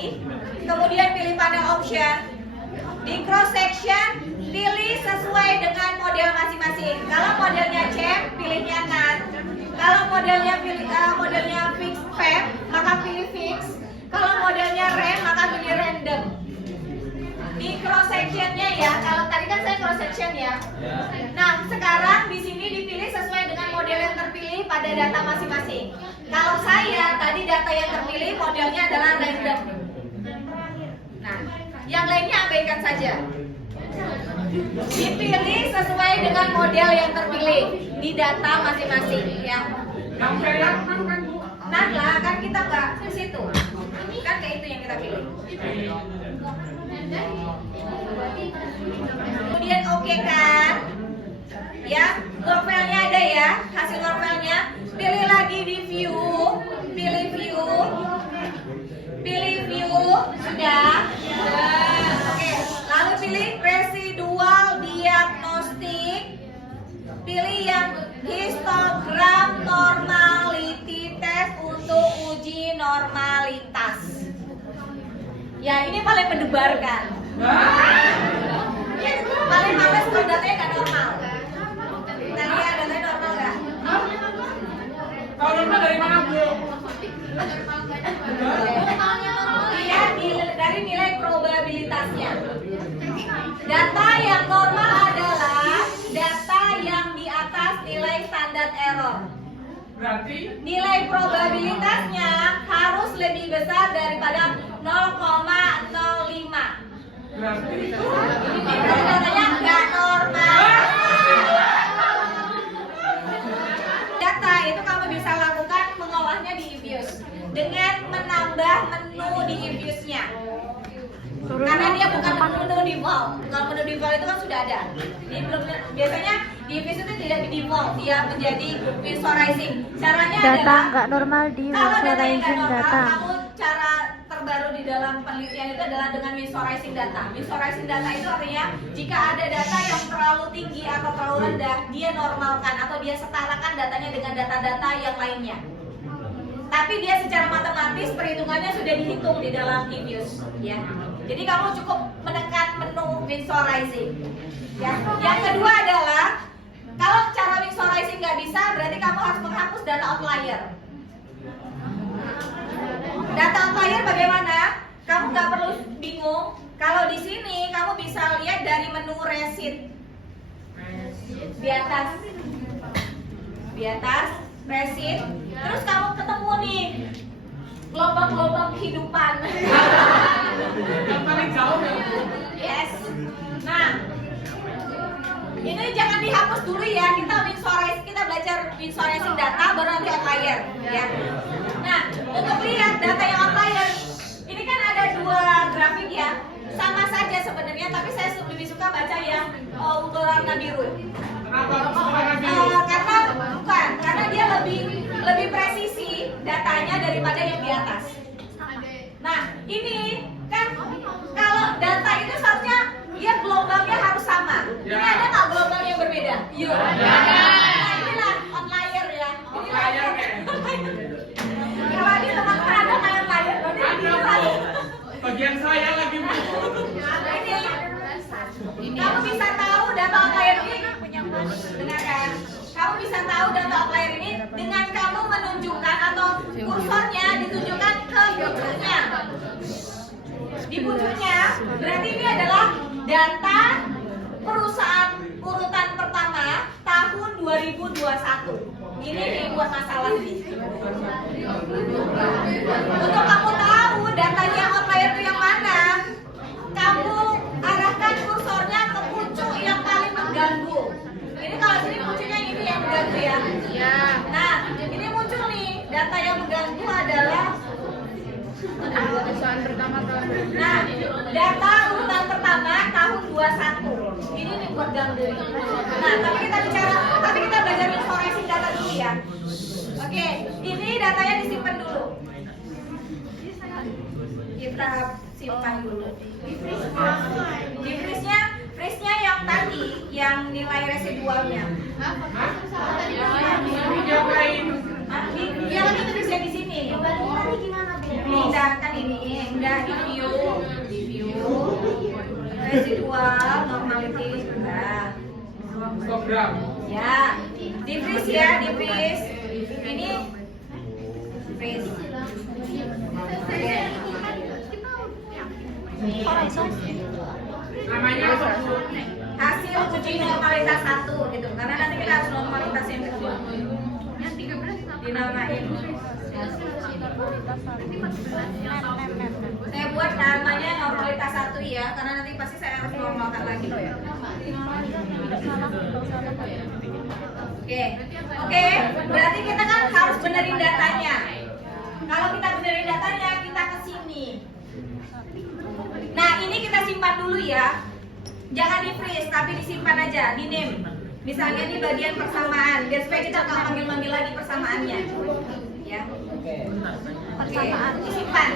lagi. Kemudian pilih panel option. Di cross section, pilih sesuai dengan model masing-masing. Kalau modelnya champ, pilihnya none. Kalau modelnya fix pep, maka pilih fix. Kalau modelnya rem, maka pilih random. Di cross sectionnya ya, kalau tadi kan saya cross section ya. Nah, sekarang di sini dipilih sesuai dengan model yang terpilih pada data masing-masing. Kalau saya tadi data yang terpilih modelnya adalah random. Nah, yang lainnya abaikan saja. Dipilih sesuai dengan model yang terpilih di data masing-masing ya. Nah lah, kan kita nggak ke situ. Kan kayak itu yang kita pilih. Kemudian oke kan? Ya, work file-nya ada ya, hasil work file-nya. Pilih lagi di view, pilih view, sudah. Oke, lalu pilih residual diagnostik. Pilih yang histogram normality test untuk uji normalitas. Ya, ini paling mendebarkan. Ya, paling males kalau datanya nggak normal. Nah, lihat datanya normal nggak? Kalau normal dari mana, Bu? Lihat dari nilai probabilitasnya. Data yang normal adalah data yang di atas nilai standar error. Berarti Nilai probabilitasnya harus lebih besar daripada 0,05. berarti Ini datanya nggak normal. Data itu kamu bisa lakukan mengolahnya di Evius dengan menambah menu di Evius-nya. Karena dia bukan menu default. Kalau menu default itu kan sudah ada. Ini belum, biasanya di Evius itu tidak di default, dia menjadi visualizing. Caranya Data adalah nggak normal di kalau datanya nggak visualizing normal, data. kamu cara terbaru di dalam penelitian itu adalah dengan visualizing data. Visualizing data itu artinya jika ada data yang terlalu tinggi atau terlalu rendah, dia normalkan atau dia setarakan datanya dengan data-data yang lainnya. Tapi dia secara matematis perhitungannya sudah dihitung di dalam Evius, ya. Jadi kamu cukup menekan menu visualizing. Ya. Yang kedua adalah kalau cara visualizing nggak bisa, berarti kamu harus menghapus data outlier. Data outlier bagaimana? Kamu nggak perlu bingung. Kalau di sini kamu bisa lihat dari menu receipt di atas receipt. Terus kamu ketemu nih gelombang-gelombang kehidupan. yang paling jauh ya. Yes. Nah, ini jangan dihapus dulu ya. Kita belajar visualizing data baru nanti outlier ya. Nah, untuk lihat data yang outlier, ini kan ada dua grafik ya. Sama saja sebenarnya, tapi saya lebih suka baca yang berwarna biru. Kenapa? Karena dia lebih presisi datanya daripada yang di atas. Nah, ini kan kalau data itu seharusnya dia gelombangnya harus sama. Ini ada nggak gelombang yang berbeda? Yuk. Nah, inilah outlier ya. Outlier. Kalau di teman-teman ada nggak outlier? Bagian saya lagi, Bu. Ini kamu bisa tahu data outlier ini. Dengarkan. Kamu bisa tahu data outlier ini dengan kamu menunjukkan atau kursornya ditunjukkan ke bukunya. Di bukunya berarti ini adalah data perusahaan urutan pertama tahun 2021. Ini nih buat masalah nih. Untuk kamu tahu datanya outlier itu yang mana, kamu arahkan kursornya ke pucuk yang paling mengganggu. Ini kalau sini pucuknya ini yang mengganggu ya. Iya. Nah, ini muncul nih data yang mengganggu adalah Perusahaan pertama tahun. nah, data urutan pertama tahun 21. Ini nih buat ganggu. Nah, tapi kita belajar visualizing data dulu ya. Oke, ini datanya disimpan dulu. Kita simpan dulu. Di freeze-nya yang tadi, yang nilai residualnya. Yang itu bisa di sini. Tadi gimana, Bu? Close. Pindahkan ini, udah di view, residual, normality, udah. Histogram. Ya, di freeze ya, di freeze. Ini freeze. Oke. Namanya apa? Hasil uji normalitas 1 gitu, karena nanti kita harus normalitas yang kedua. Dinamain. Saya buat namanya normalitas 1 ya, karena nanti pasti saya harus normalkan lagi loh ya. Oke, berarti kita kan harus benerin datanya. Kalau kita benerin datanya, kita ke sini. Nah, ini kita simpan dulu ya. Jangan di freeze, tapi disimpan aja, di name. Misalnya di bagian persamaan, biar supaya kita nggak manggil-manggil lagi persamaannya. Ya. Persamaan disimpan.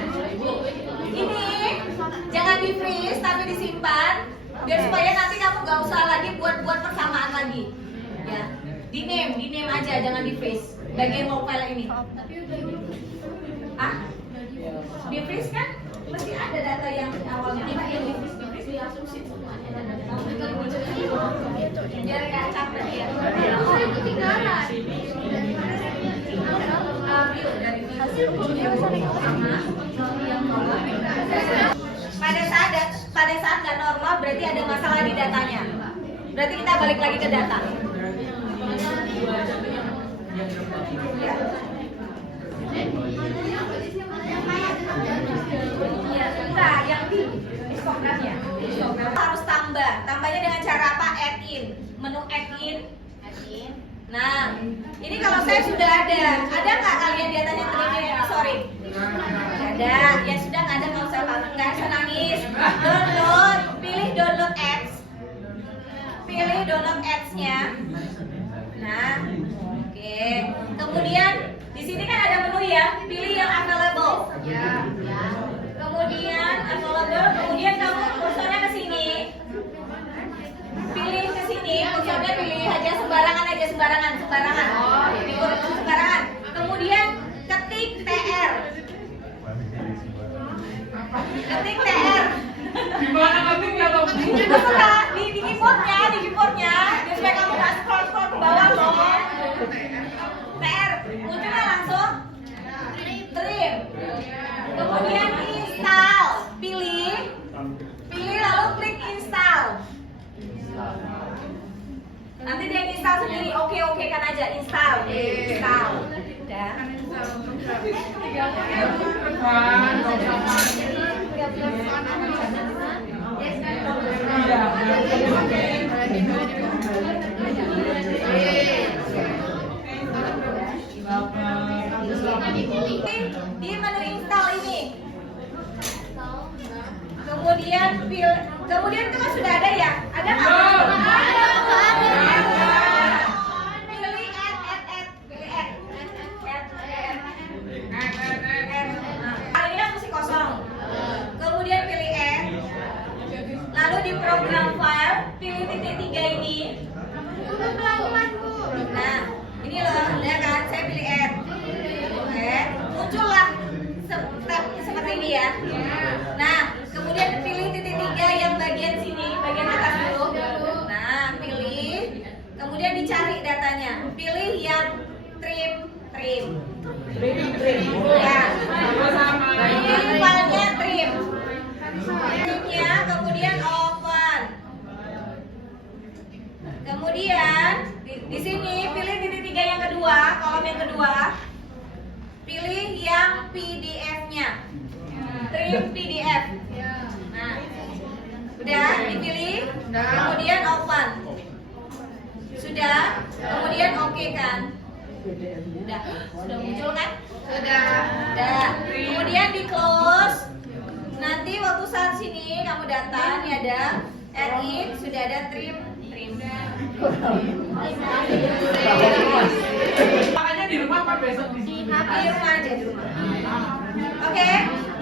Ini jangan di freeze, tapi disimpan. Biar supaya nanti kamu nggak usah lagi buat persamaan lagi. Ya. Di name aja, jangan di freeze. Bagian raw file ini. Ah? Di freeze kan? Pasti ada data yang awalnya yang di freeze langsung sih semuanya ada. Biar nggak capek ya. Pada saat nggak normal berarti ada masalah di datanya. Berarti kita balik lagi ke data. Ya, enggak, yang di histogramnya. Harus tambahnya dengan cara apa? Add in, menu add in. Nah, ini kalau saya sudah ada nggak kalian datanya terima? Sorry, ada. Ya sudah nggak ada, nggak usah nangis. Download, pilih download ads-nya. Nah, oke. Kemudian di sini kan ada menu ya, pilih yang available. Kemudian available, kemudian kamu kursornya ke sini. Pilih ke sini, kursornya pilih aja sembarangan. Pilih sembarangan. Kemudian ketik TR. Gimana nanti kalau Terserah di keyboardnya, biar supaya kamu nggak scroll ke bawah loh. TR, munculnya langsung trim. Kemudian install, pilih lalu klik install. Nanti dia install sendiri, oke kan aja install. Udah. Di menu install ini. Kemudian itu kan sudah ada ya? Ada nggak? Pilih add. Kali ini mesti kosong. Kemudian pilih add. Lalu di program file pilih titik 3 ini. Nah, ini loh, udah kan? Saya pilih add. Oke, muncullah step seperti ini ya. Nah, kemudian pilih titik 3 yang bagian sini, bagian atas dulu. Nah, pilih. Kemudian dicari datanya. Pilih yang trim. Ya. Pilih filenya trim. Trimnya, kemudian open. Kemudian di sini pilih titik 3 yang kedua, kolom yang kedua. Pilih yang PDF-nya. Trim PDF. Nah, udah dipilih, kemudian open. Sudah, kemudian oke kan? Sudah muncul kan? Sudah. Kemudian di close. Nanti waktu saat sini kamu data, ini ada add in, sudah ada trim. makanya di rumah apa besok di sini? Di rumah aja di rumah. Oke,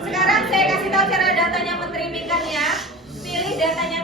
sekarang saya kasih tahu cara datanya menterimikannya. Pilih datanya.